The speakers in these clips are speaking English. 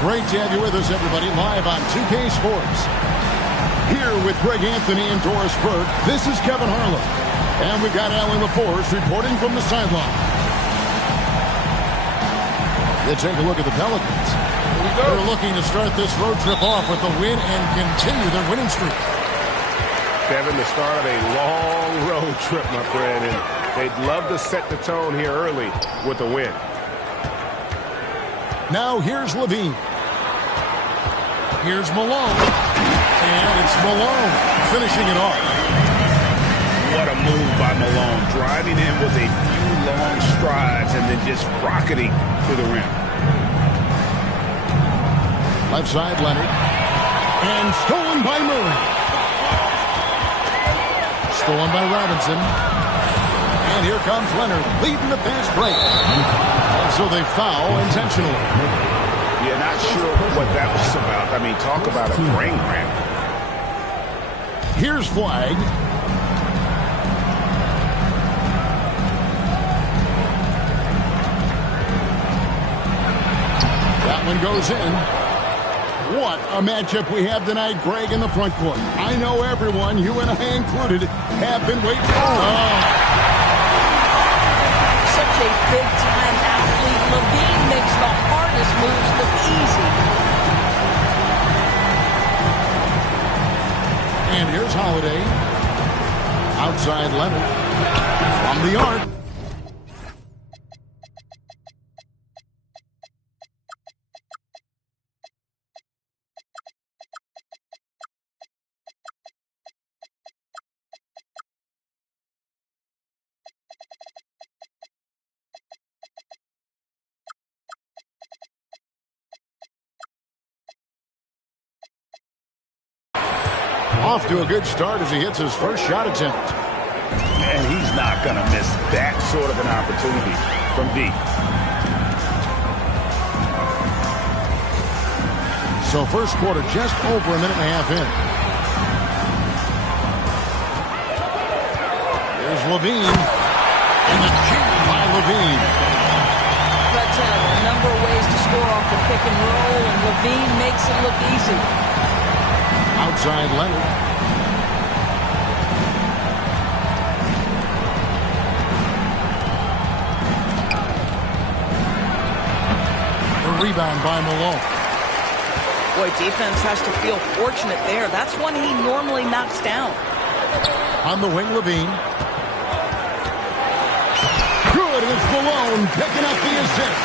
Great to have you with us, everybody, live on 2K Sports. Here with Greg Anthony and Doris Burke, this is Kevin Harlan. And we've got Allie LaForce reporting from the sideline. Let's take a look at the Pelicans. They're looking to start this road trip off with a win and continue their winning streak. Kevin, the start of a long road trip, my friend, and they'd love to set the tone here early with a win. Now here's Levine. Here's Malone. And it's Malone finishing it off. What a move by Malone, driving in with a few long strides and then just rocketing to the rim. Left side, Leonard. And stolen by Murray. Stolen by Robinson. And here comes Leonard, leading the fast break. And so they foul intentionally. Yeah, not sure what that was about. I mean, talk about a brain cramp. Here's Flag. That one goes in. What a matchup we have tonight, Greg, in the front court. I know everyone, you and I included, have been waiting for Such a big-time athlete. Levine makes the hardest moves look easy. And here's Holiday. Outside Leonard. From the arc. Off to a good start as he hits his first shot attempt. And he's not going to miss that sort of an opportunity from deep. So first quarter just over a minute and a half in. There's Levine. And the jam by Levine. But a number of ways to score off the pick and roll, and Levine makes it look easy. Outside Leonard. The rebound by Malone. Boy, defense has to feel fortunate there. That's one he normally knocks down. On the wing, Levine. Good, it's Malone picking up the assist.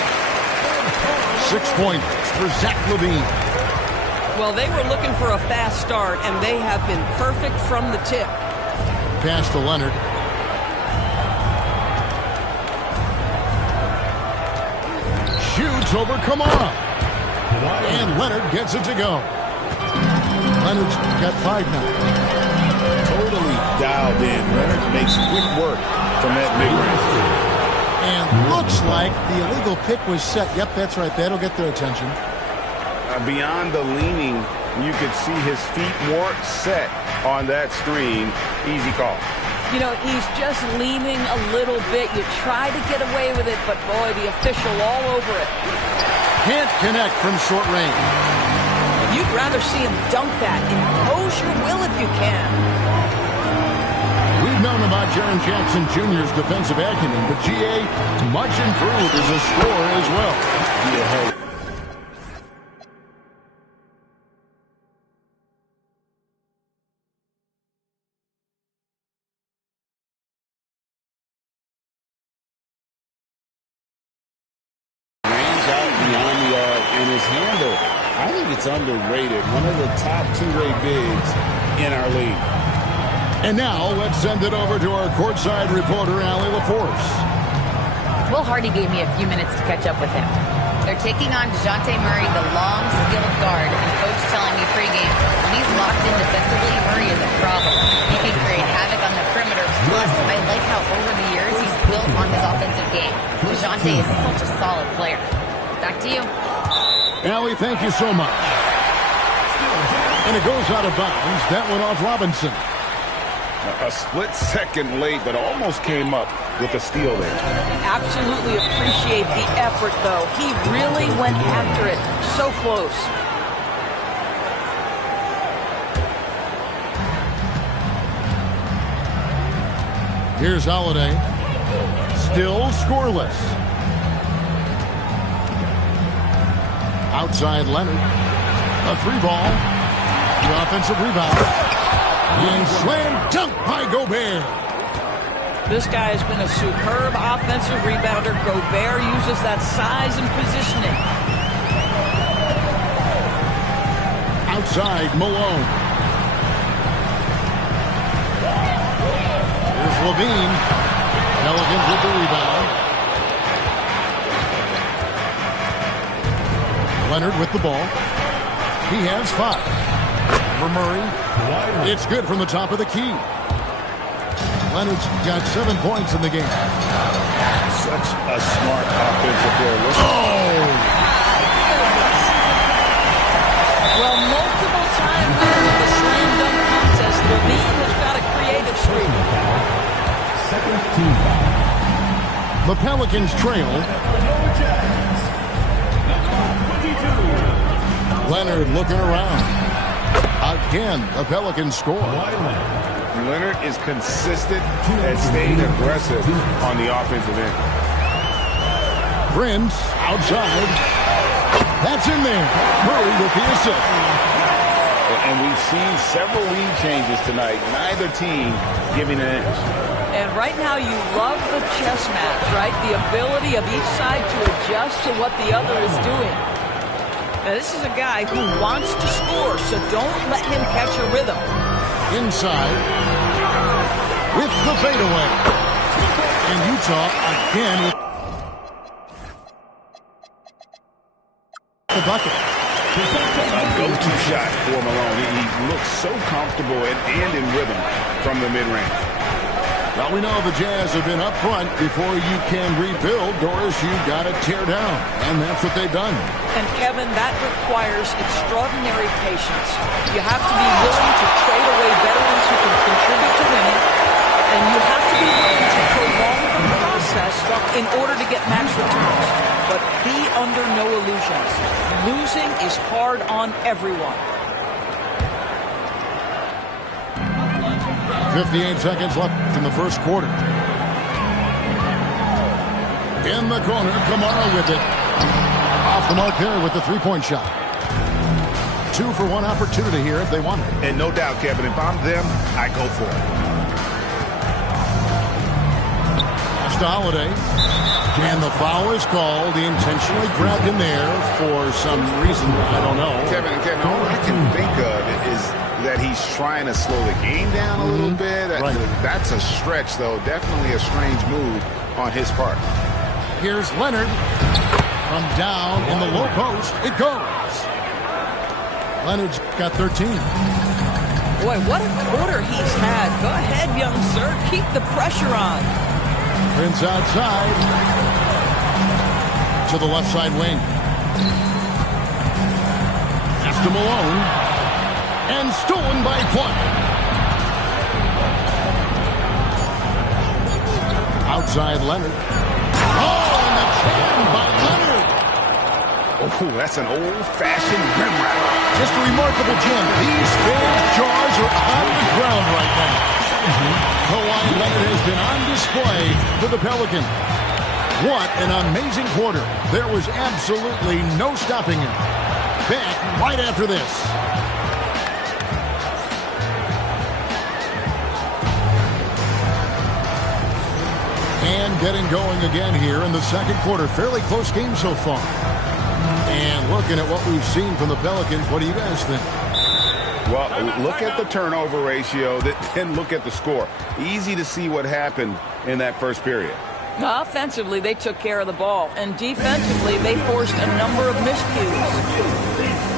6 points for Zach Levine. Well, they were looking for a fast start, and they have been perfect from the tip. Pass to Leonard. Shoots over Kamara. And Leonard gets it to go. Leonard's got 5 now. Totally dialed in. Leonard makes quick work from that mid-range. And looks like the illegal pick was set. Yep, that's right. That'll get their attention. Beyond the leaning, you could see his feet more set on that screen. Easy call. You know, he's just leaning a little bit. You try to get away with it, but boy, the official all over it. Can't connect from short range. You'd rather see him dunk that. Impose your will if you can. We've known about Jaren Jackson Jr.'s defensive acumen, but GA much improved as a scorer as well. Yeah, hey. It's underrated. One of the top two-way bigs in our league. And now let's send it over to our courtside reporter, Allie LaForce. Will Hardy gave me a few minutes to catch up with him. They're taking on DeJounte Murray, the long, skilled guard, and coach telling me pregame, when he's locked in defensively, Murray is a problem. He can create havoc on the perimeter. Plus, I like how over the years he's built on his offensive game. DeJounte is such a solid player. Back to you. Allie, thank you so much. And it goes out of bounds. That went off Robinson. A split second late, but almost came up with a steal there. Absolutely appreciate the effort, though. He really went after it. So close. Here's Holiday. Still scoreless. Outside Leonard. A three ball. The offensive rebound. And slam dunk by Gobert. This guy has been a superb offensive rebounder. Gobert uses that size and positioning. Outside Malone. Here's Levine. Pelicans with the rebound. Leonard with the ball. He has 5. For Murray. It's good from the top of the key. Leonard's got 7 points in the game. Such a smart offensive player. Well, multiple times in the slam dunk contest, Levine has got a creative streak. The Pelicans trail. Leonard looking around. Again, the Pelicans score. Leonard is consistent at staying aggressive on the offensive end. Prince outside. That's in there. Murray with the assist. And we've seen several lead changes tonight. Neither team giving an inch. And right now you love the chess match, right? The ability of each side to adjust to what the other is doing. Now this is a guy who wants to score, so don't let him catch a rhythm. Inside. With the fadeaway. And Utah again with the bucket. A go-to shot for Malone. He looks so comfortable and in rhythm from the mid-range. Well, we know the Jazz have been up front. Before you can rebuild, Doris, you've got to tear down. And that's what they've done. And, Kevin, that requires extraordinary patience. You have to be willing to trade away veterans who can contribute to winning. And you have to be willing to prolong the process in order to get max returns. But be under no illusions. Losing is hard on everyone. 58 seconds left in the first quarter. In the corner, Kamara with it. Off the mark there with the three-point shot. 2 for 1 opportunity here if they want it. And no doubt, Kevin, if I'm them, I go for it. Pass to Holiday. And the foul is called. He intentionally grabbed him there for some reason. I don't know. Kevin, all I can think of is that he's trying to slow the game down a little bit. Right. That's a stretch, though. Definitely a strange move on his part. Here's Leonard. From down in the low post, it goes. Leonard's got 13. Boy, what a quarter he's had. Go ahead, young sir. Keep the pressure on. Prince outside. To the left side wing. Pass to Malone. And stolen by Clark. Outside Leonard. Oh, and the jam by Leonard. Oh, that's an old-fashioned rim route. Just a remarkable jam. These fans' jaws are on the ground right now. Kawhi Leonard has been on display for the Pelicans. What an amazing quarter. There was absolutely no stopping him. Back right after this. And getting going again here in the second quarter. Fairly close game so far. And looking at what we've seen from the Pelicans, what do you guys think? Well, look at the turnover ratio, then look at the score. Easy to see what happened in that first period. Offensively, they took care of the ball. And defensively, they forced a number of miscues.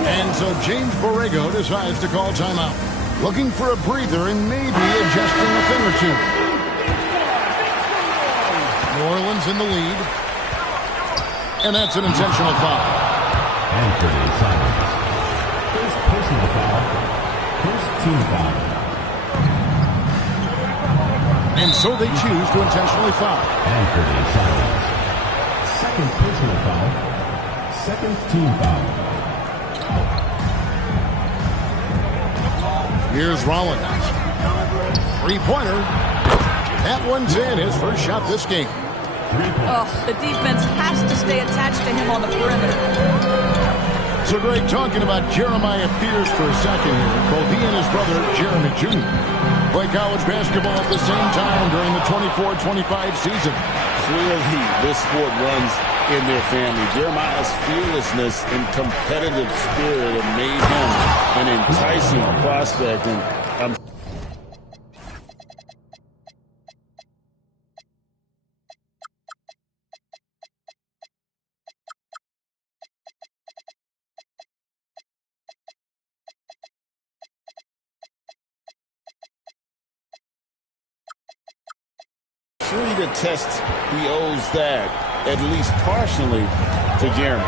And so James Borrego decides to call timeout. Looking for a breather and maybe adjusting a thing or two. New Orleans in the lead. And that's an intentional foul. Anthony Simons. First personal foul. First team foul. And so they choose to intentionally foul. Anthony Simons. Second personal foul. Second team foul. Here's Rollins. Three-pointer. That one's in. His first shot this game. Oh, the defense has to stay attached to him on the perimeter. So, Greg, talking about Jeremiah Fears for a second here. Both he and his brother, Jeremy Jr., play college basketball at the same time during the 24-25 season. Clearly, this sport runs in their family. Jeremiah's fearlessness and competitive spirit have made him an enticing prospect. And I'm sure he attests he owes that, at least partially, to Jeremy.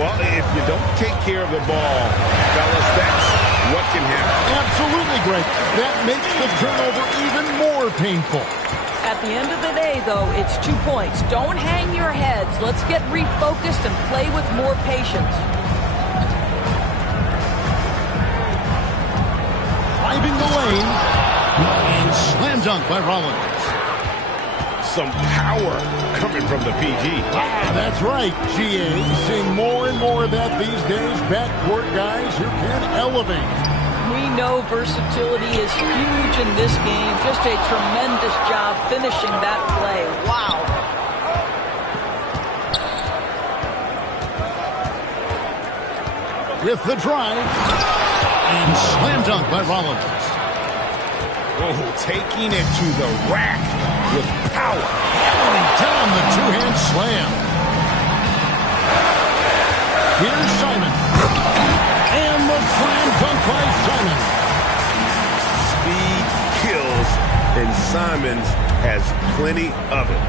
Well, if you don't take care of the ball, fellas, that's what can happen. Absolutely, Greg. That makes the turnover even more painful. At the end of the day, though, it's 2 points. Don't hang your heads. Let's get refocused and play with more patience. Driving the lane. And slam dunk by Rollins. Some power coming from the PG. Ah, that's right, GA. Seeing more and more of that these days. Backcourt guys who can elevate. We know versatility is huge in this game. Just a tremendous job finishing that play. Wow. With the drive. And slam dunk by Rollins. Oh, taking it to the rack with power. Hammering down the two-hand slam. Here's Simon. And the slam dunk by Simon. Speed kills, and Simons has plenty of it.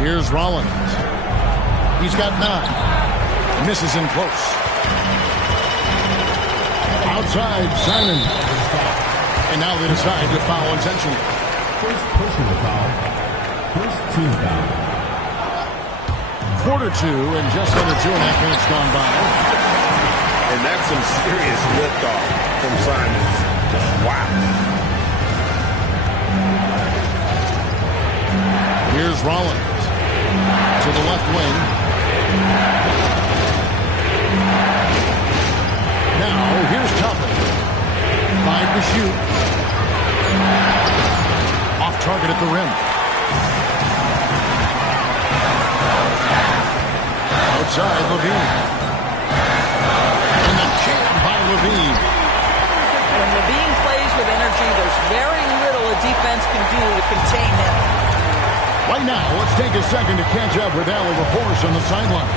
Here's Rollins. He's got 9. Misses him close. Outside, Simon. And now they decide to foul intentionally. First personal foul. First team foul. Quarter 2 and just under 2.5 minutes gone by. And that's some serious liftoff from Simons. Wow. Here's Rollins. To the left wing. Now, here's Toppin. 5 to shoot. Off target at the rim. Outside, Levine. And the jam by Levine. When Levine plays with energy, there's very little a defense can do to contain him. Right now, let's take a second to catch up with Allie LaForce on the sideline.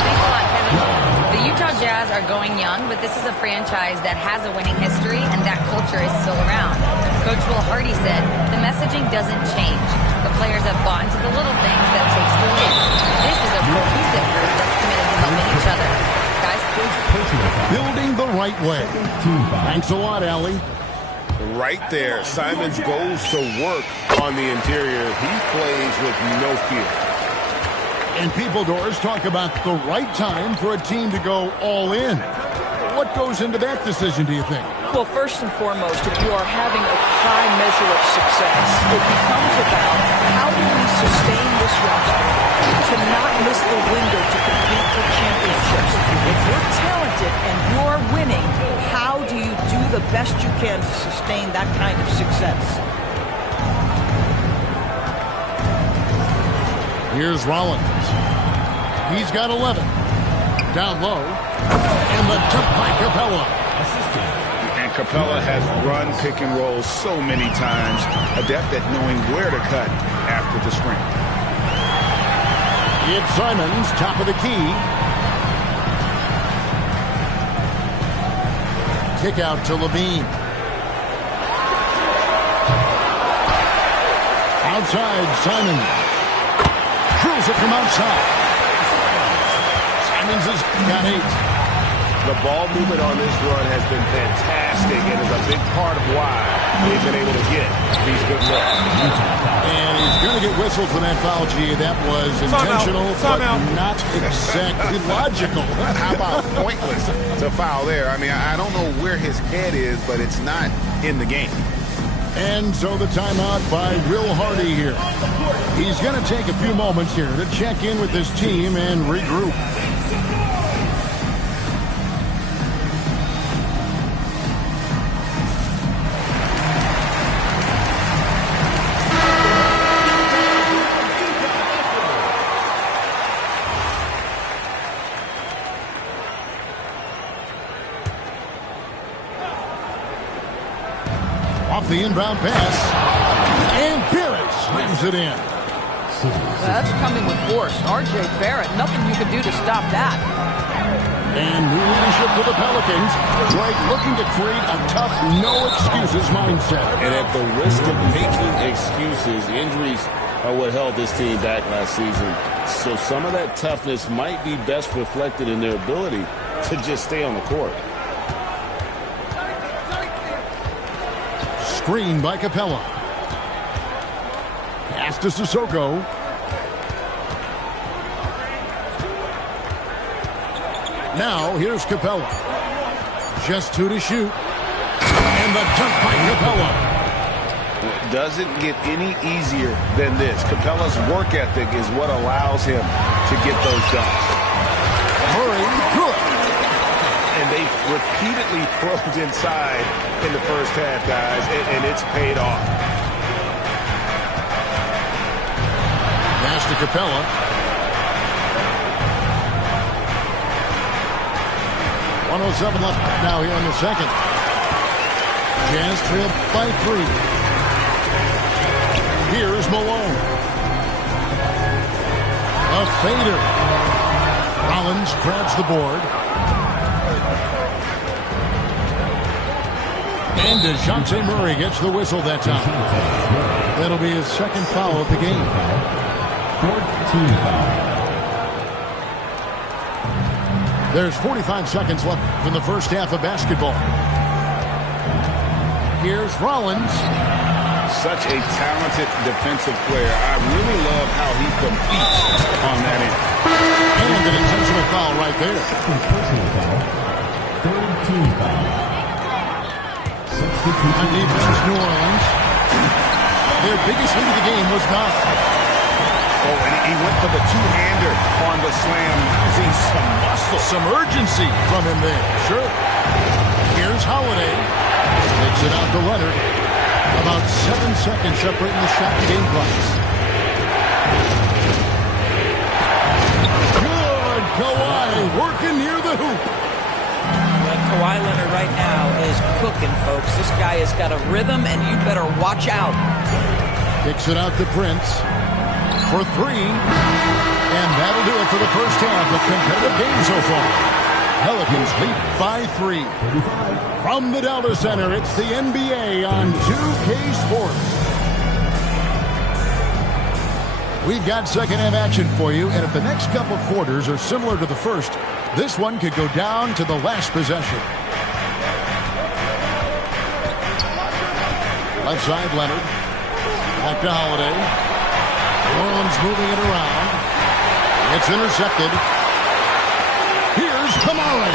Thanks a lot, Kevin. The Utah Jazz are going young, but this is a franchise that has a winning history, and that culture is still around. Coach Will Hardy said, the messaging doesn't change. The players have bought into the little things that it takes to win. This is a cohesive group that's committed to helping each other. Guys, Building the right way. Thanks a lot, Allie. Right there, Simons goes to work on the interior. He plays with no fear. And people, Doris, talk about the right time for a team to go all in. What goes into that decision, do you think? Well, first and foremost, if you are having a high measure of success, it becomes about how do we sustain this roster to not miss the window to compete for championships. If you're talented and you're winning, how do you do the best you can to sustain that kind of success? Here's Rollins. He's got 11. Down low. And the dunk by Capella. And Capella has run pick and roll so many times, adept at knowing where to cut after the screen. It's Simons, top of the key. Kick out to Levine. Outside, Simons. Drills it from outside. Simons has got 8. The ball movement on this run has been fantastic and is a big part of why they've been able to get these good looks. And he's going to get whistled for that foul, G. That was intentional, but not exactly logical. How about pointless to foul there? I mean, I don't know where his head is, but it's not in the game. And so the timeout by Will Hardy here. He's going to take a few moments here to check in with his team and regroup. The inbound pass, and Barrett slams it in. That's coming with force. R.J. Barrett, nothing you can do to stop that. And new leadership for the Pelicans. Drake looking to create a tough, no-excuses mindset. And at the risk of making excuses, injuries are what held this team back last season. So some of that toughness might be best reflected in their ability to just stay on the court. Screen by Capella. Pass to Sissoko. Now here's Capella. Just 2 to shoot. And the dunk by Capella. It doesn't get any easier than this. Capella's work ethic is what allows him to get those dunks. Murray, good. And they've repeatedly probed inside in the first half, guys, and it's paid off. Pass to Capella. .107 left now here in the second. Jazz trail by 3. Here's Malone. A fader. Rollins grabs the board. And DeJounte Murray gets the whistle that time. That'll be his second foul of the game. 14 foul. There's 45 seconds left in the first half of basketball. Here's Rollins. Such a talented defensive player. I really love how he competes on that end. And an intentional foul right there. Personal foul. 13 foul. On defense, New Orleans. Their biggest lead of the game was not. Oh, and he went for the two-hander on the slam, using some muscle. Some urgency from him there. Sure. Here's Holiday. Takes it out to Leonard. About 7 seconds separating the shot and game clocks. Good. Kawhi working near the hoop. Kawhi Leonard right now is cooking, folks. This guy has got a rhythm, and you better watch out. Kicks it out to Prince for 3. And that'll do it for the first half. A competitive game so far. Pelicans lead by 3. From the Delta Center, it's the NBA on 2K Sports. We've got second half action for you, and if the next couple quarters are similar to the first, this one could go down to the last possession. Left side, Leonard. Back to Holiday. New Orleans moving it around. It's intercepted. Here's Kamara.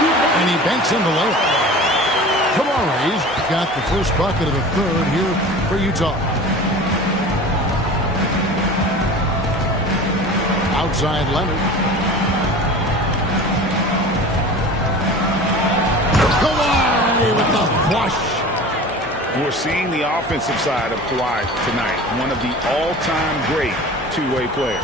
And he banks in the layup. Kamara's got the first bucket of the third here for Utah. Outside Leonard. Kawhi with the flush. We're seeing the offensive side of Kawhi tonight. One of the all-time great two-way players.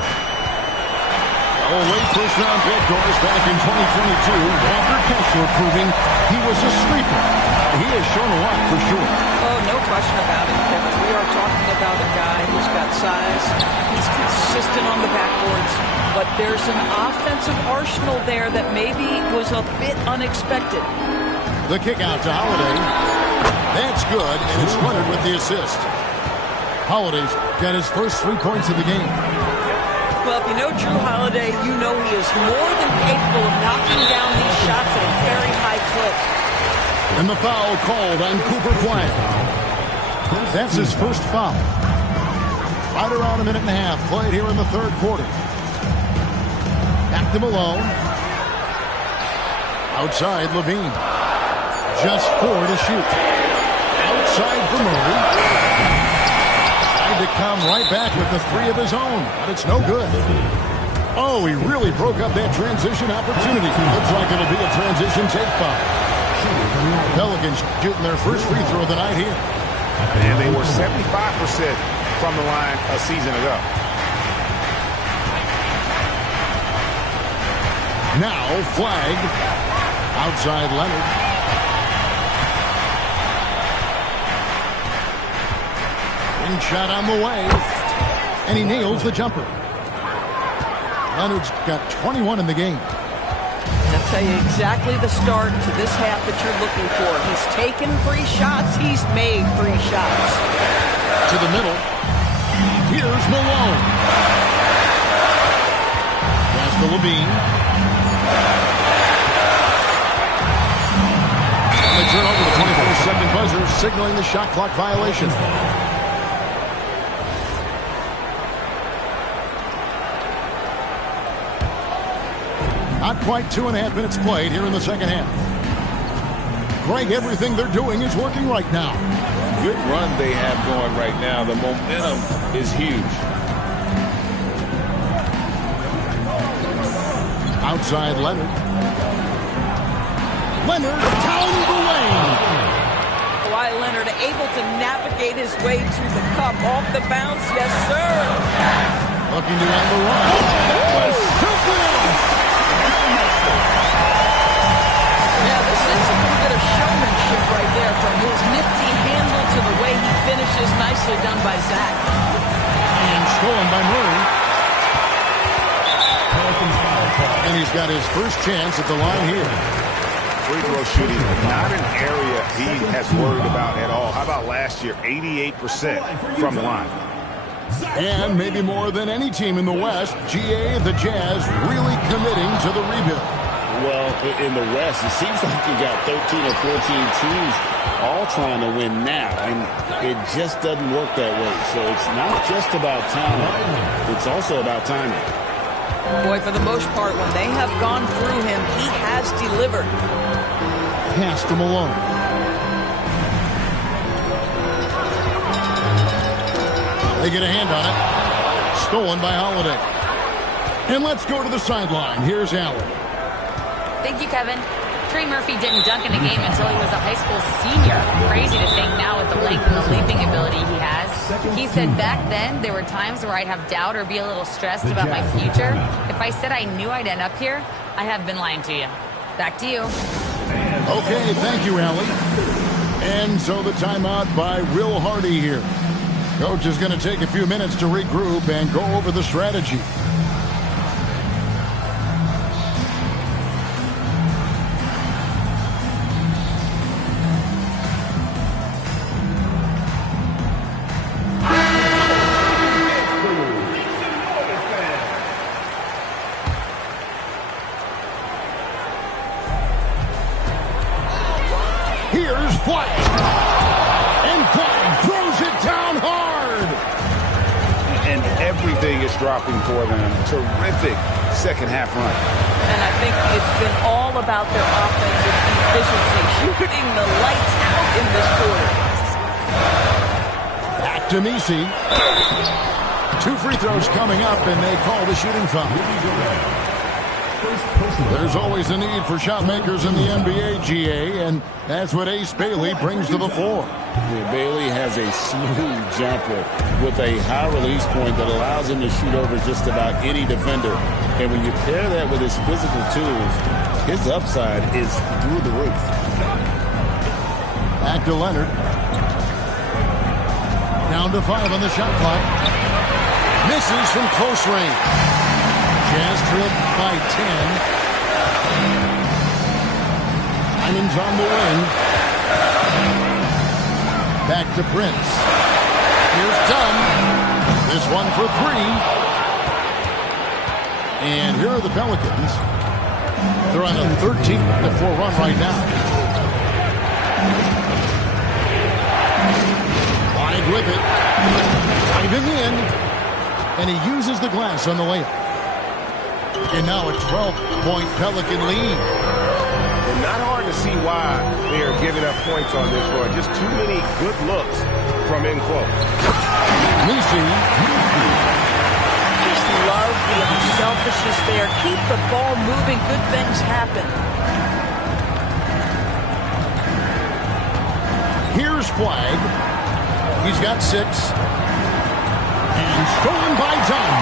Late first-round pick goes back in 2022. Walker Kessler proving he was a sleeper. He has shown a lot for sure. Oh, no question about it, Kevin. We are talking about a guy who's got size. He's consistent on the backboards. But there's an offensive arsenal there that maybe was a bit unexpected. The kick out to Holiday. That's good, and it's Leonard with the assist. Holiday's got his first 3 points of the game. Well, if you know Drew Holiday, you know he is more than capable of knocking down these shots at a very high clip. And the foul called on Cooper Flag. That's his first foul. Right around a minute and a half played here in the third quarter. Back to Malone. Outside, Levine. Just 4 to shoot. Outside for Murray. Trying to come right back with the 3 of his own, but it's no good. Oh, he really broke up that transition opportunity. Looks like it'll be a transition take foul. Pelicans shooting their first free throw of the night here. And they were 75% from the line a season ago. Now Flag. Outside Leonard. Ring shot on the way. And he nails the jumper. Leonard's got 21 in the game. I'll tell you exactly the start to this half that you're looking for. He's taken free shots. He's made free shots. To the middle. Here's Malone. Pass to Levine. They turn over the 24-second buzzer, signaling the shot clock violation. Not quite 2.5 minutes played here in the second half. Greg, everything they're doing is working right now. Good run they have going right now. The momentum is huge. Outside Leonard. Leonard down the lane. Kawhi Leonard able to navigate his way to the cup. Off the bounce, yes, sir. Looking to end the run. Yeah, this is a little bit of showmanship right there, from his nifty handle to the way he finishes. Nicely done by Zach. And stolen by Murray. And he's got his first chance at the line here. Free throw shooting, not an area he has worried about at all. How about last year, 88% from the line? And maybe more than any team in the West, GA, the Jazz, really committing to the rebuild. Well, in the West, it seems like you got 13 or 14 teams all trying to win now, and it just doesn't work that way. So it's not just about talent, it's also about timing. Boy, for the most part, when they have gone through him, he has delivered. Pass to Malone. They get a hand on it. Stolen by Holiday. And let's go to the sideline. Here's Allen. Thank you, Kevin. Trey Murphy didn't dunk in a game until he was a high school senior. Crazy to think now with the length and the leaping ability he has. He said back then there were times where I'd have doubt or be a little stressed about my future. If I said I knew I'd end up here, I have been lying to you. Back to you. Okay, thank you, Allie. And so the timeout by Will Hardy here. Coach is going to take a few minutes to regroup and go over the strategy. Here's Flight. And Flight throws it down hard. And everything is dropping for them. Terrific second half run. And I think it's been all about their offensive efficiency, shooting the lights out in this quarter. Back to Misi. 2 free throws coming up, and they call the shooting foul. There's always a need for shot makers in the NBA, GA, and that's what Ace Bailey brings to the floor. Yeah, Bailey has a smooth jumper with a high release point that allows him to shoot over just about any defender. And when you pair that with his physical tools, his upside is through the roof. Back to Leonard. Down to 5 on the shot clock. Misses from close range. Jazz trailed by 10. Diamond's on the wing. Back to Prince. Here's Dunn. This one for 3. And here are the Pelicans. They're on a 13-4 run right now. Wide with it. Right in the end. And he uses the glass on the layup. And now a 12-point Pelican lead. And not hard to see why they are giving up points on this run. Just too many good looks from in close. Just love the unselfishness there. Keep the ball moving. Good things happen. Here's Flag. He's got 6. And stolen by Dunn.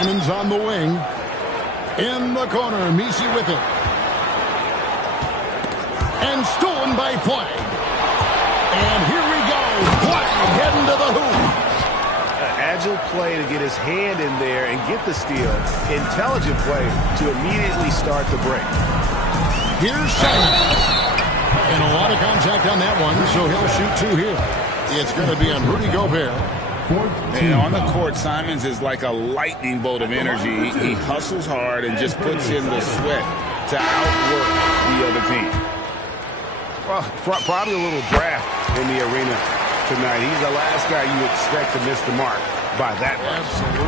Simon's on the wing. In the corner, Messi with it. And stolen by Flag. And here we go. Flag heading to the hoop. Agile play to get his hand in there and get the steal. Intelligent play to immediately start the break. Here's Simon. And a lot of contact on that one, so he'll shoot 2 here. It's going to be on Rudy Gobert. And on the court, Simons is like a lightning bolt of energy. He hustles hard and just puts in the sweat to outwork the other team. Well, probably a little draft in the arena tonight. He's the last guy you expect to miss the mark by that much. Absolutely.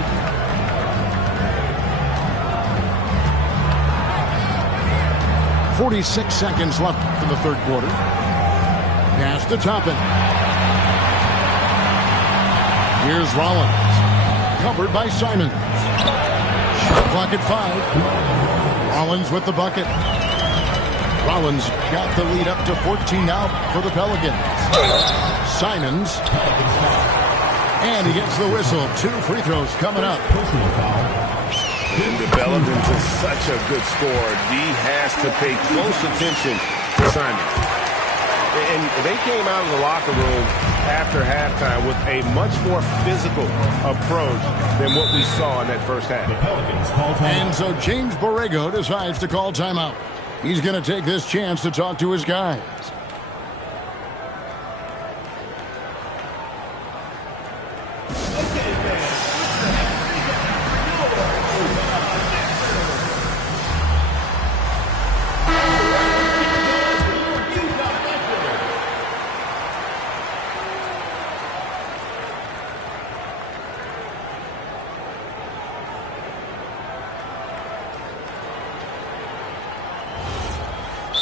46 seconds left in the third quarter. Pass to Toppin. Here's Rollins. Covered by Simon. Shot clock at 5. Rollins with the bucket. Rollins got the lead up to 14 now for the Pelicans. Simons. And he gets the whistle. 2 free throws coming up. And developed into such a good scorer. D has to pay close attention to Simon. And they came out of the locker room after halftime with a much more physical approach than what we saw in that first half. And so James Borrego decides to call timeout. He's going to take this chance to talk to his guys.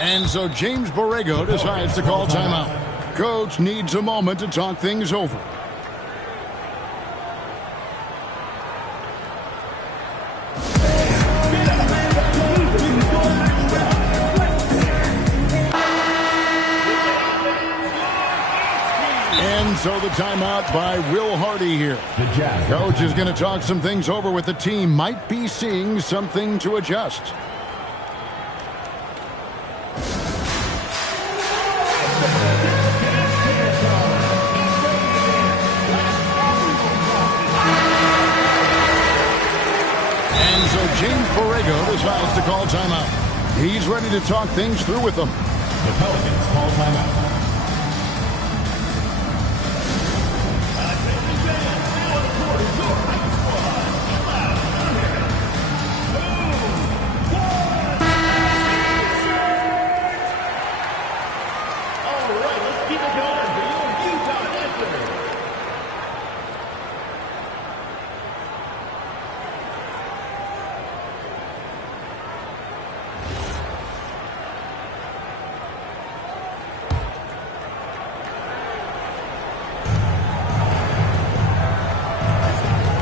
And so James Borrego decides to call timeout. Coach needs a moment to talk things over. And so the timeout by Will Hardy here. Coach is going to talk some things over with the team. Might be seeing something to adjust. James Borrego decides to call timeout. He's ready to talk things through with them. The Pelicans call timeout.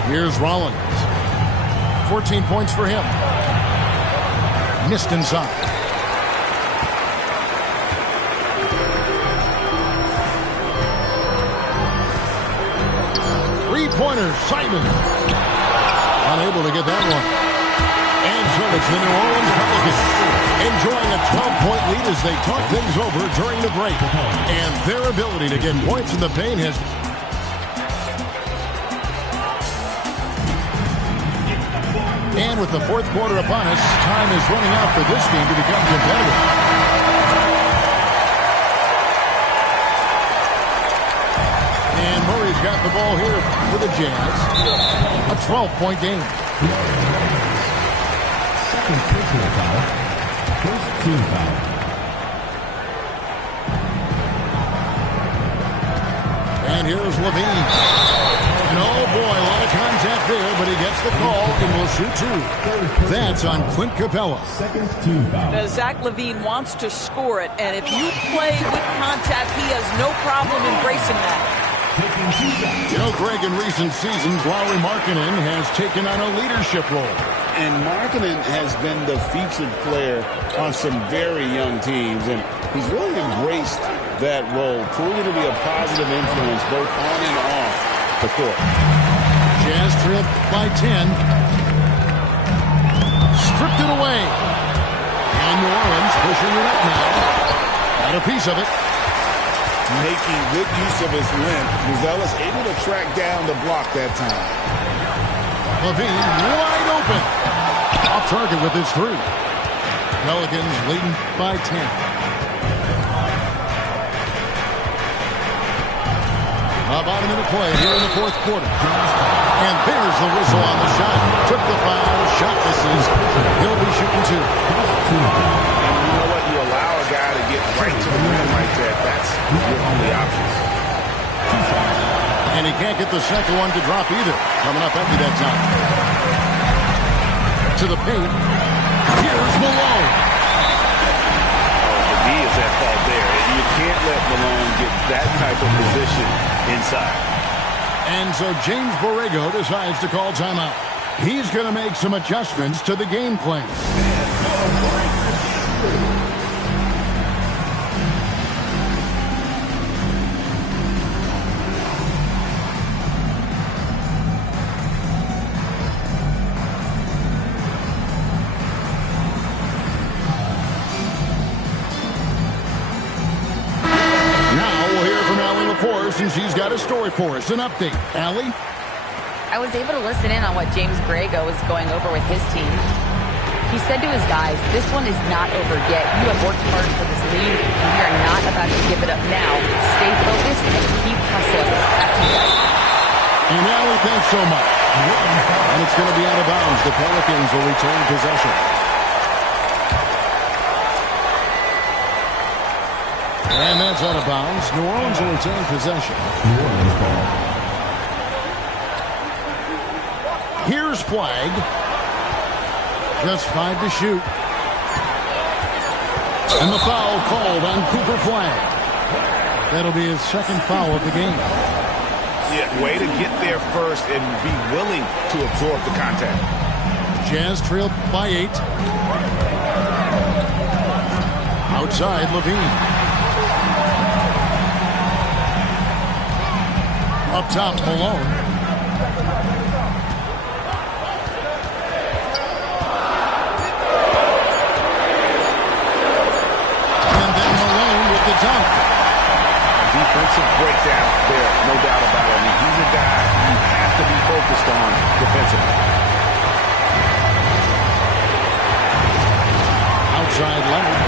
Here's Rollins. 14 points for him. Missed inside. Three-pointer, Simon. Unable to get that one. And so it's the New Orleans Pelicans enjoying a 12-point lead as they talk things over during the break. And their ability to get points in the paint has... And with the fourth quarter upon us, time is running out for this game to become competitive. And Murray He's got the ball here for the Jazz. A 12-point game. Second personal foul. First team foul. And here's Levine. And oh boy, a lot of contact there, but he gets the call and will shoot two. That's on Clint Capella. Second team foul. Zach LaVine wants to score it, and if you play with contact, he has no problem embracing that. You know, Greg, in recent seasons, Lauri Markkanen has taken on a leadership role. And Markkanen has been the featured player on some very young teams, and he's really embraced that role, proving to be a positive influence both on and off the court. Jazz trip by 10. Stripped it away. And New Orleans pushing it up now. Got a piece of it. Making good use of his length. Novellis able to track down the block that time. Levine wide open. Off target with his three. Pelicans leading by 10. About a minute play here in the fourth quarter. And there's the whistle on the shot. Took the foul. Shot misses. He'll be shooting two. And you know what? You allow a guy to get right to the rim like that. That's your only option. And he can't get the second one to drop either. Coming up empty that time. To the paint. Here's Malone. The D is at fault there. You can't let Malone get that type of position inside. And so James Borrego decides to call timeout. He's going to make some adjustments to the game plan. And she's got a story for us, an update. Allie? I was able to listen in on what James Borrego was going over with his team. He said to his guys, this one is not over yet. You have worked hard for this lead, and we are not about to give it up now. Stay focused and keep hustling. Back to you guys. And Allie, thanks so much. And it's going to be out of bounds. The Pelicans will retain possession. And that's out of bounds. New Orleans will retain possession. Here's Flag. Just 5 to shoot. And the foul called on Cooper Flag. That'll be his second foul of the game. Yeah, way to get there first and be willing to absorb the contact. Jazz trailed by 8. Outside, Levine. Up top, Malone. And then Malone with the dunk. Defensive breakdown there, no doubt about it. I mean, he's a guy you have to be focused on defensively. Outside Leonard.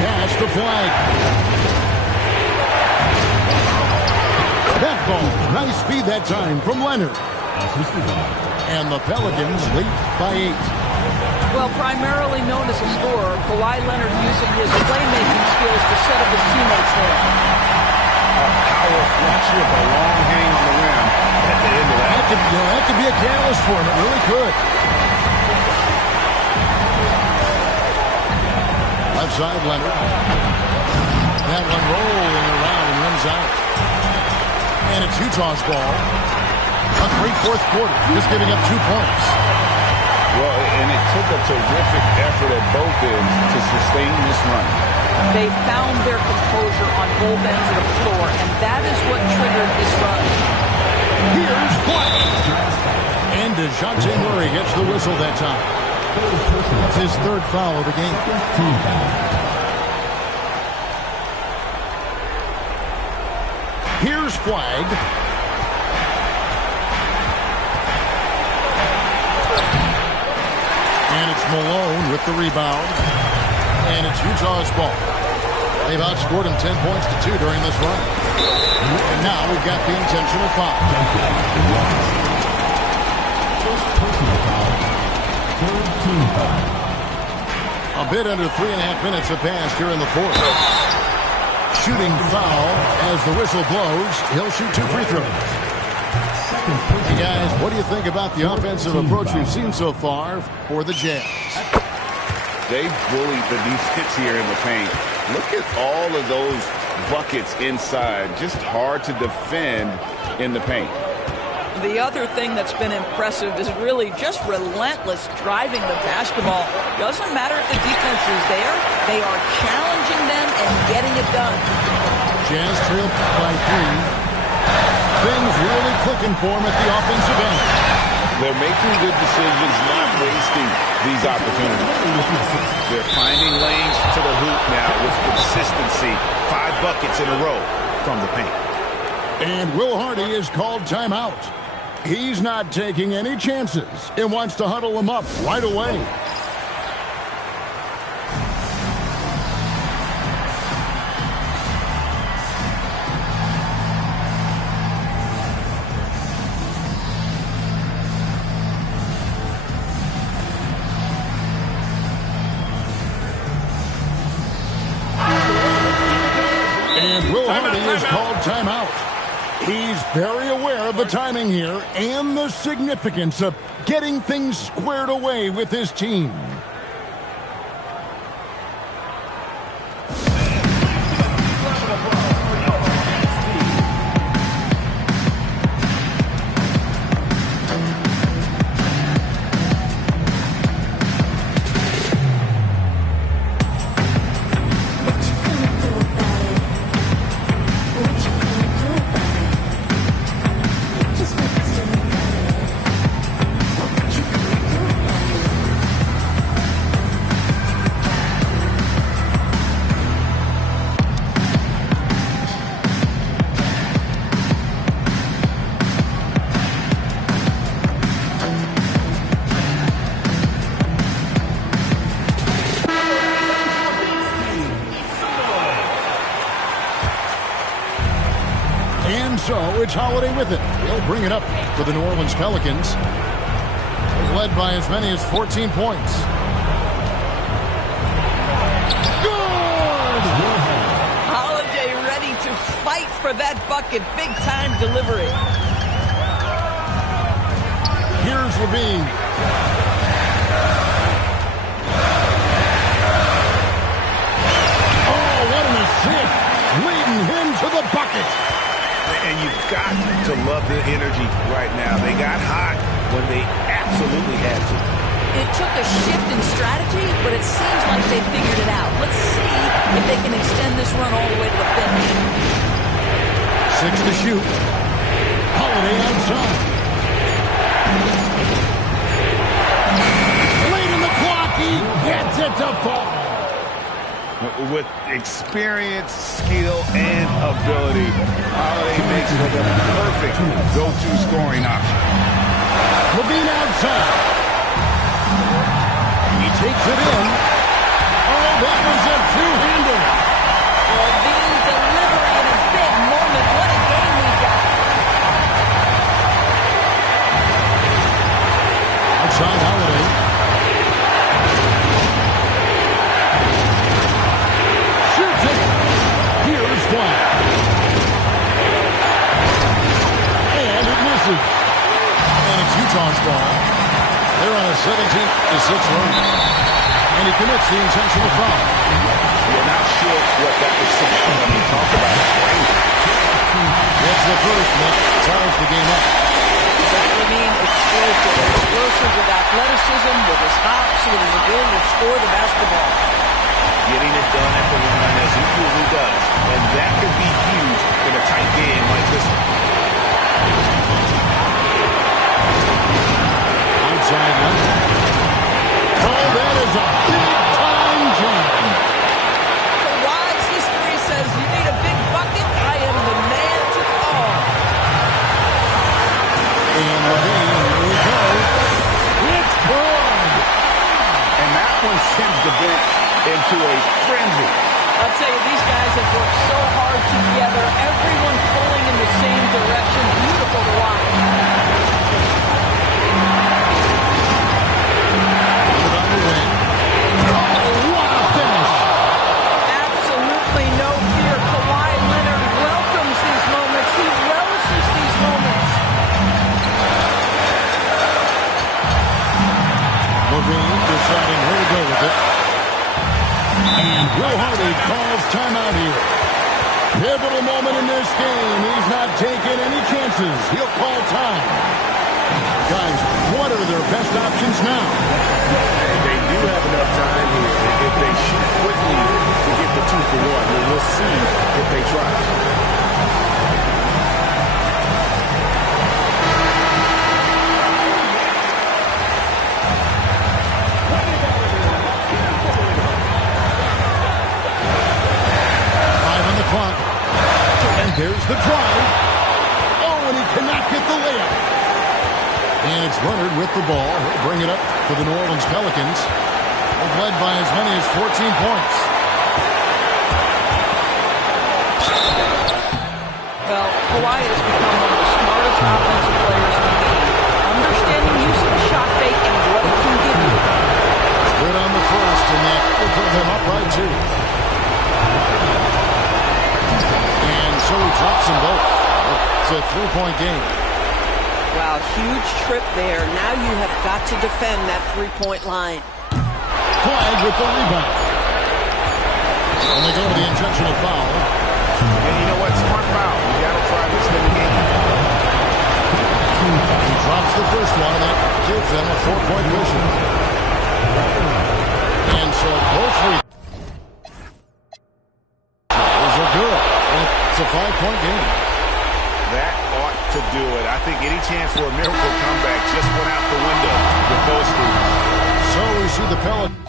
Pass to Flag. That ball, nice feed that time from Leonard. And the Pelicans lead by 8. Well, primarily known as a scorer, Kawhi Leonard using his playmaking skills to set up his teammates there. A power flush with a long hang on the rim at the end of that. That could be a catalyst for him. It really could. Left side, Leonard. That one rolling around and runs out. And it's Utah's ball. A great fourth quarter, just giving up 2 points. Well, and it took a terrific effort at both ends to sustain this run. They found their composure on both ends of the floor, and that is what triggered this run. Here's Flag. And DeJounte Murray gets the whistle that time. That's his third foul of the game. Here's Flag. And it's Malone with the rebound. And it's Utah's ball. They've outscored him 10 points to 2 during this run. And now we've got the intentional foul. First personal foul. Third team foul. A bit under 3.5 minutes have passed here in the fourth. Shooting foul as the whistle blows. He'll shoot 2 free throws. Hey guys, what do you think about the offensive approach we've seen so far for the Jazz? They bullied the defense here in the paint. Look at all of those buckets inside. Just hard to defend in the paint. The other thing that's been impressive is really just relentless driving the basketball. Doesn't matter if the defense is there. They are challenging them and getting it done. Jazz trail by 3. Things really clicking for them at the offensive end. They're making good decisions, not wasting these opportunities. They're finding lanes to the hoop now with consistency. 5 buckets in a row from the paint. And Will Hardy is called timeout. He's not taking any chances and wants to huddle them up right away. And Will Hardy is called timeout. He's very aware of the timing here and the significance of getting things squared away with his team. So it's Holiday with it. He'll bring it up for the New Orleans Pelicans. They've led by as many as 14 points. Good! Holiday ready to fight for that bucket. Big time delivery. Here's Levine. Oh, what an assist. Leading him to the bucket. And you've got to love the energy right now. They got hot when they absolutely had to. It took a shift in strategy, but it seems like they figured it out. Let's see if they can extend this run all the way to the finish. 6 to shoot. Holiday outside. Late in the clock, he gets it to fall. With experience, skill, and ability, Holiday makes it the perfect go-to scoring option. Levine outside. He takes it in. Oh, that was a two-hander. Levine delivering in a big moment. What a game we got. Outside Holiday. Here's one. And it misses. And it's Utah's ball. They're on a 17-6 run. And he commits the intentional foul. You're not sure what that was saying. I mean, talk about it. That's the first, Nick. Ties the game up. Levine explosive with athleticism, with his hops, with his ability to score the basketball. Getting it done at the line as he usually does. And that could be huge in a tight game like this one. Outside left. Oh, that is a big-time jump. Kawhi's history says you need a big bucket. I am the man to call. And Levine, here we go. It's good. And that one sends the bench into a frenzy. I'll tell you, these guys have worked so hard together. Everyone pulling in the same direction. Beautiful to watch. On the wing. Oh, what a finish! Absolutely no fear. Kawhi Leonard welcomes these moments. He relishes these moments. Levine deciding where to go with it. And Will Hardy calls timeout here. Pivotal moment in this game. He's not taking any chances. He'll call time. Guys, what are their best options now? They do have enough time here. If they shoot quickly to get the 2 for 1, we'll see if they try. And there's the drive. Oh, and he cannot get the layup. And it's Leonard with the ball. He'll bring it up to the New Orleans Pelicans. They've led by as many as 14 points. Well, Kawhi has become one of the smartest offensive players in the game. Understanding use of the shot fake and what it can give you. Good on the first, and that will put them up by 2. So he drops them both. It's a 3-point game. Wow, huge trip there. Now you have got to defend that 3-point line. Flag with the rebound. And they go to the intentional foul. And you know what? Smart foul. You got to try to extend the game. He drops the first one, and that gives them a 4-point cushion. And so both free throws are good. It's a 5-point game. That ought to do it. I think any chance for a miracle comeback just went out the window with those three. So we see the Pelicans.